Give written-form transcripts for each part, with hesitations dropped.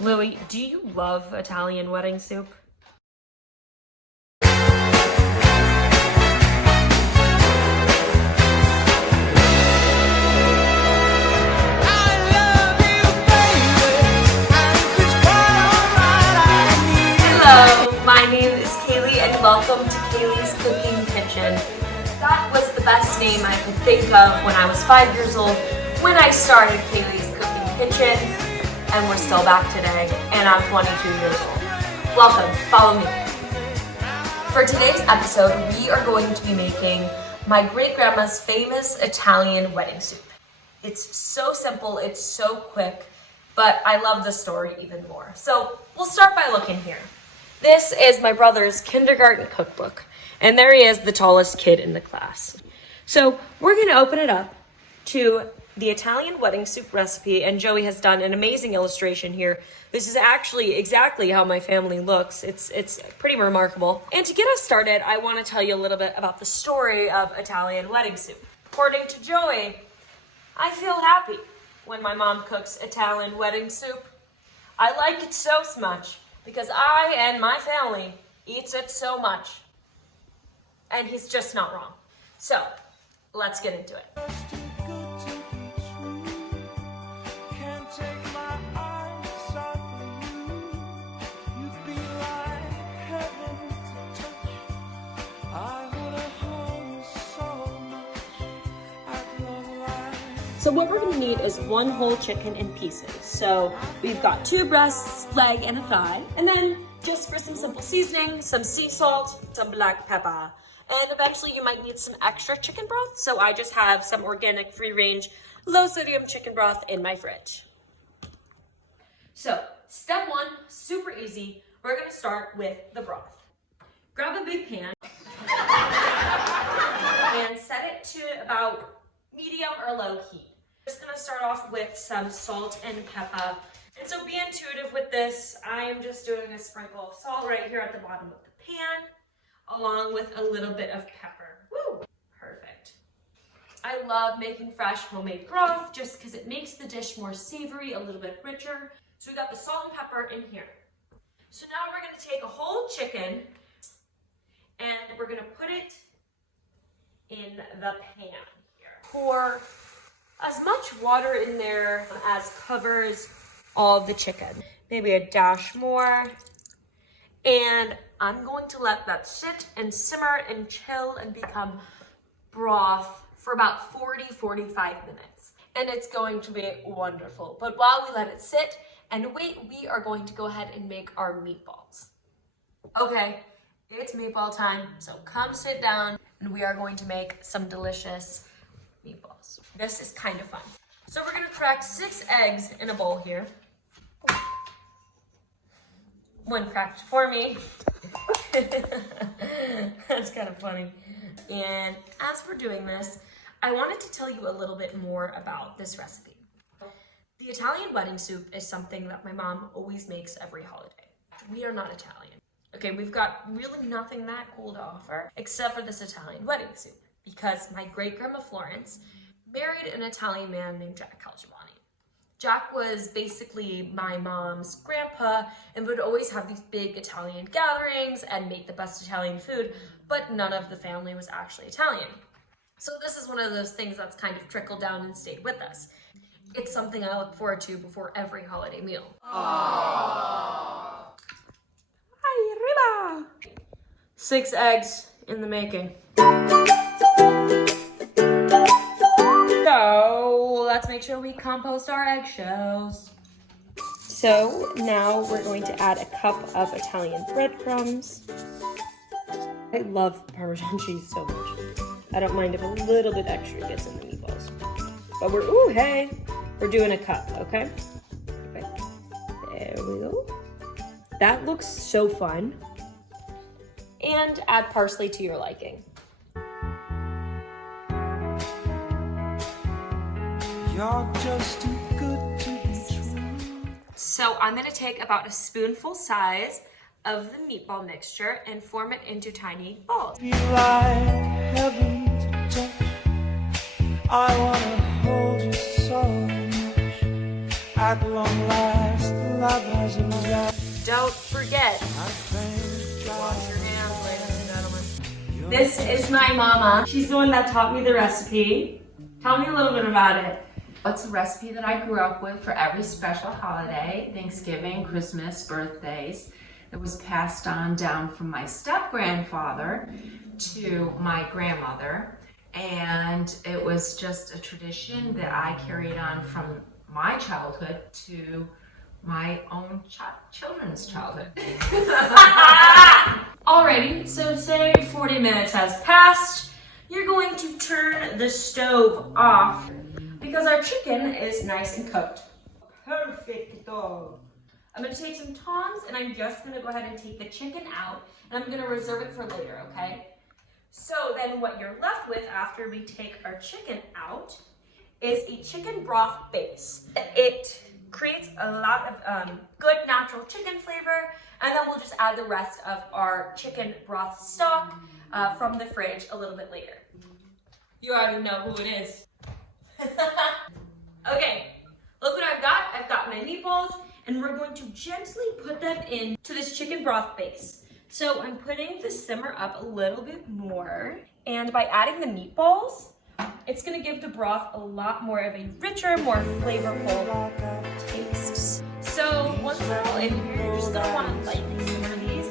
Louie, do you love Italian wedding soup? Hello, my name is Kayleigh and welcome to Kayleigh's Cooking Kitchen. That was the best name I could think of when I was 5 years old when I started Kayleigh's Cooking Kitchen, and we're still back today, and I'm 22 years old. Welcome, follow me. For today's episode, we are going to be making my great-grandma's famous Italian wedding soup. It's so simple, it's so quick, but I love the story even more. So we'll start by looking here. This is my brother's kindergarten cookbook, and there he is, the tallest kid in the class. So we're gonna open it up to the Italian wedding soup recipe, and Joey has done an amazing illustration here. This is actually exactly how my family looks. It's pretty remarkable. And to get us started, I want to tell you a little bit about the story of Italian wedding soup. According to Joey, I feel happy when my mom cooks Italian wedding soup. I like it so much because I and my family eats it so much. And he's just not wrong. So, let's get into it. So what we're gonna need is one whole chicken in pieces. So we've got 2 breasts, leg, and a thigh. And then just for some simple seasoning, some sea salt, some black pepper. And eventually you might need some extra chicken broth. So I just have some organic, free-range, low-sodium chicken broth in my fridge. So step 1, super easy. We're gonna start with the broth. Grab a big pan and set it to about medium or low heat. Just gonna start off with some salt and pepper. And so be intuitive with this. I am just doing a sprinkle of salt right here at the bottom of the pan, along with a little bit of pepper. Woo! Perfect. I love making fresh homemade broth just because it makes the dish more savory, a little bit richer. So we got the salt and pepper in here. So now we're gonna take a whole chicken and we're gonna put it in the pan here. Pour as much water in there as covers all of the chicken. Maybe a dash more. And I'm going to let that sit and simmer and chill and become broth for about 40-45 minutes. And it's going to be wonderful. But while we let it sit and wait, we are going to go ahead and make our meatballs. Okay, it's meatball time, so come sit down and we are going to make some delicious meatballs. This is kind of fun. So we're gonna crack 6 eggs in a bowl here. One cracked for me. That's kind of funny. And as we're doing this, I wanted to tell you a little bit more about this recipe. The Italian wedding soup is something that my mom always makes every holiday. We are not Italian. Okay, we've got really nothing that cool to offer except for this Italian wedding soup because my great-grandma Florence married an Italian man named Jack Calgiavani. Jack was basically my mom's grandpa and would always have these big Italian gatherings and make the best Italian food, but none of the family was actually Italian. So this is one of those things that's kind of trickled down and stayed with us. It's something I look forward to before every holiday meal. Aww. Arriba! 6 eggs in the making. So let's make sure we compost our eggshells. So now we're going to add a cup of Italian breadcrumbs. I love Parmesan cheese so much. I don't mind if a little bit extra gets in the meatballs. But we're doing a cup, okay? Perfect. There we go. That looks so fun. And add parsley to your liking. You're just too good to be true. So I'm gonna take about a spoonful size of the meatball mixture and form it into tiny balls. Feel like heaven to touch. I wanna hold you so much. At long last, love has forget, wash your hands, ladies and gentlemen. This is my mama. She's the one that taught me the recipe. Tell me a little bit about it. It's a recipe that I grew up with for every special holiday, Thanksgiving, Christmas, birthdays. It was passed on down from my step-grandfather to my grandmother. And it was just a tradition that I carried on from my childhood to my own children's childhood. Alrighty, so say 40 minutes has passed. You're going to turn the stove off because our chicken is nice and cooked. Perfecto. I'm going to take some tongs and I'm just going to go ahead and take the chicken out and I'm going to reserve it for later, okay? So then what you're left with after we take our chicken out is a chicken broth base. It creates a lot of good natural chicken flavor, and then we'll just add the rest of our chicken broth stock from the fridge a little bit later. You already know who it is. Okay, look what I've got. I've got my meatballs, and we're going to gently put them into this chicken broth base. So I'm putting the simmer up a little bit more, and by adding the meatballs, it's gonna give the broth a lot more of a richer, more flavorful taste. So once they're all in here, you're just gonna wanna lightly simmer these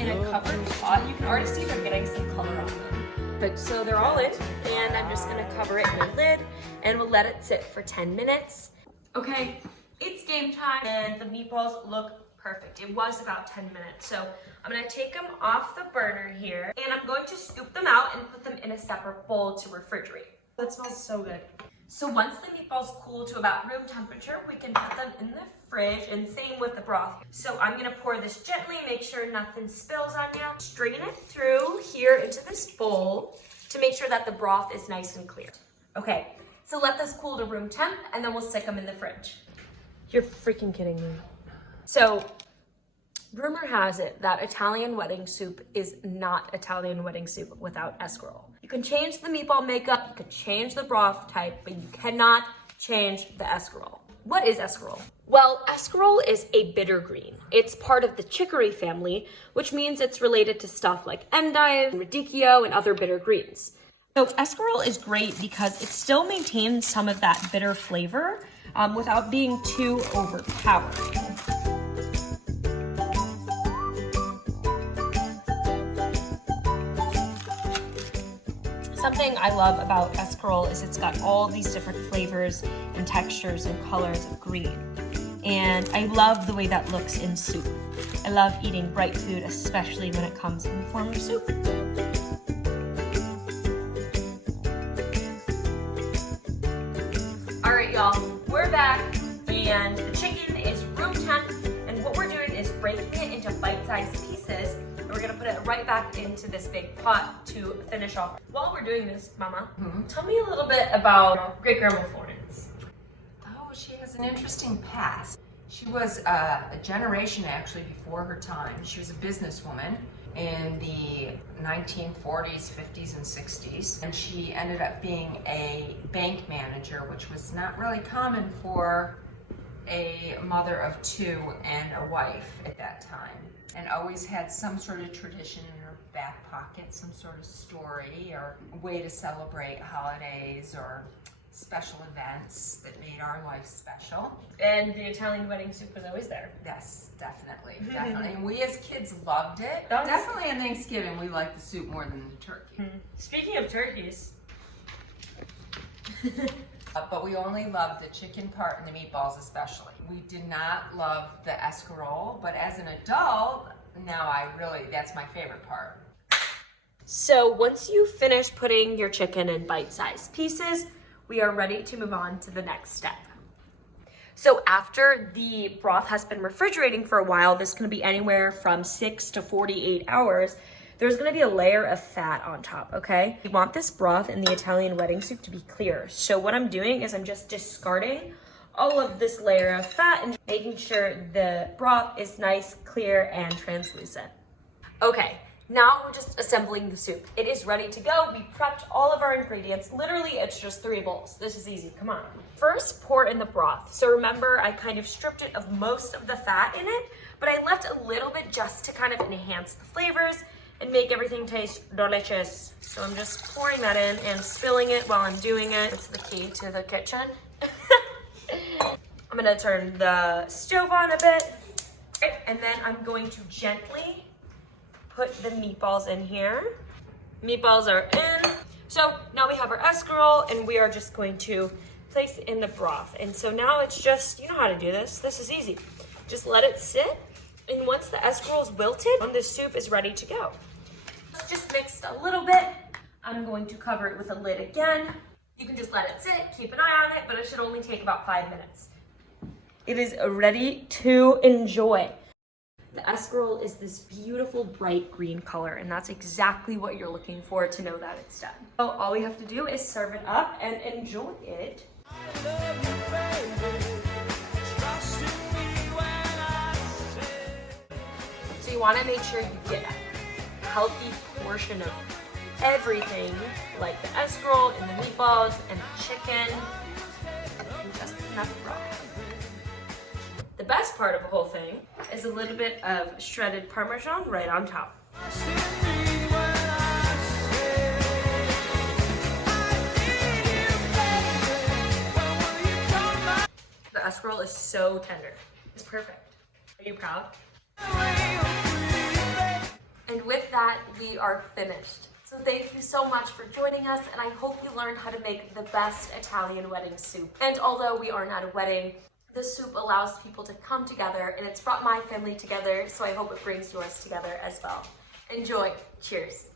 in a covered pot. You can already see they're getting some color on them. But so they're all in, and I'm just gonna cover it in a lid, and we'll let it sit for 10 minutes. Okay, it's game time, and the meatballs look perfect. It was about 10 minutes. So I'm gonna take them off the burner here and I'm going to scoop them out and put them in a separate bowl to refrigerate. That smells so good. So once the meatballs cool to about room temperature, we can put them in the fridge, and same with the broth. So I'm gonna pour this gently, make sure nothing spills on you. Strain it through here into this bowl to make sure that the broth is nice and clear. Okay, so let this cool to room temp and then we'll stick them in the fridge. You're freaking kidding me. So, rumor has it that Italian wedding soup is not Italian wedding soup without escarole. You can change the meatball makeup, you can change the broth type, but you cannot change the escarole. What is escarole? Well, escarole is a bitter green. It's part of the chicory family, which means it's related to stuff like endive, radicchio, and other bitter greens. So escarole is great because it still maintains some of that bitter flavor without being too overpowering. Something I love about escarole is it's got all these different flavors and textures and colors of green. And I love the way that looks in soup. I love eating bright food, especially when it comes in the form of soup. All right, y'all, we're back, and the chicken is room temp, and what we're doing is breaking it into bite-sized pieces, and we're gonna put it right back into this big pot to finish off. While we're doing this, Mama, tell me a little bit about great-grandma Florence. Oh, she has an interesting past. She was a generation actually before her time. She was a businesswoman in the 1940s, 50s, and 60s. And she ended up being a bank manager, which was not really common for a mother of two and a wife at that time. And always had some sort of tradition in her back pocket, some sort of story or way to celebrate holidays or special events that made our life special. And the Italian wedding soup was always there. Yes, definitely, definitely. And we as kids loved it. Definitely on Thanksgiving, we liked the soup more than the turkey. Speaking of turkeys. But we only loved the chicken part and the meatballs especially. We did not love the escarole, but as an adult, now that's my favorite part. So once you finish putting your chicken in bite-sized pieces, we are ready to move on to the next step. So after the broth has been refrigerating for a while, this can be anywhere from 6 to 48 hours, there's gonna be a layer of fat on top, okay? You want this broth in the Italian wedding soup to be clear. So what I'm doing is I'm just discarding all of this layer of fat and making sure the broth is nice, clear, and translucent. Okay, Now we're just assembling the soup. It is ready to go. We prepped all of our ingredients. Literally, it's just 3 bowls. This is easy, come on. First, pour in the broth. So remember, I kind of stripped it of most of the fat in it, but I left a little bit just to kind of enhance the flavors and make everything taste delicious. So I'm just pouring that in and spilling it while I'm doing it. It's the key to the kitchen. I'm gonna turn the stove on a bit, and then I'm going to gently put the meatballs in here. Meatballs are in. So now we have our escarole, and we are just going to place it in the broth. And so now it's just, you know how to do this. This is easy. Just let it sit, and once the escarole is wilted, the soup is ready to go. It's just mixed a little bit. I'm going to cover it with a lid again. You can just let it sit, keep an eye on it, but it should only take about 5 minutes. It is ready to enjoy. The escarole is this beautiful bright green color, and that's exactly what you're looking for to know that it's done. So all we have to do is serve it up and enjoy it. So you want to make sure you get a healthy portion of everything, like the escarole and the meatballs and the chicken, and just enough broth. The best part of the whole thing is a little bit of shredded parmesan right on top. The escarole is so tender. It's perfect. Are you proud? And with that, we are finished. So thank you so much for joining us, and I hope you learned how to make the best Italian wedding soup. And although we aren't at a wedding, the soup allows people to come together, and it's brought my family together, so I hope it brings yours together as well. Enjoy. Cheers.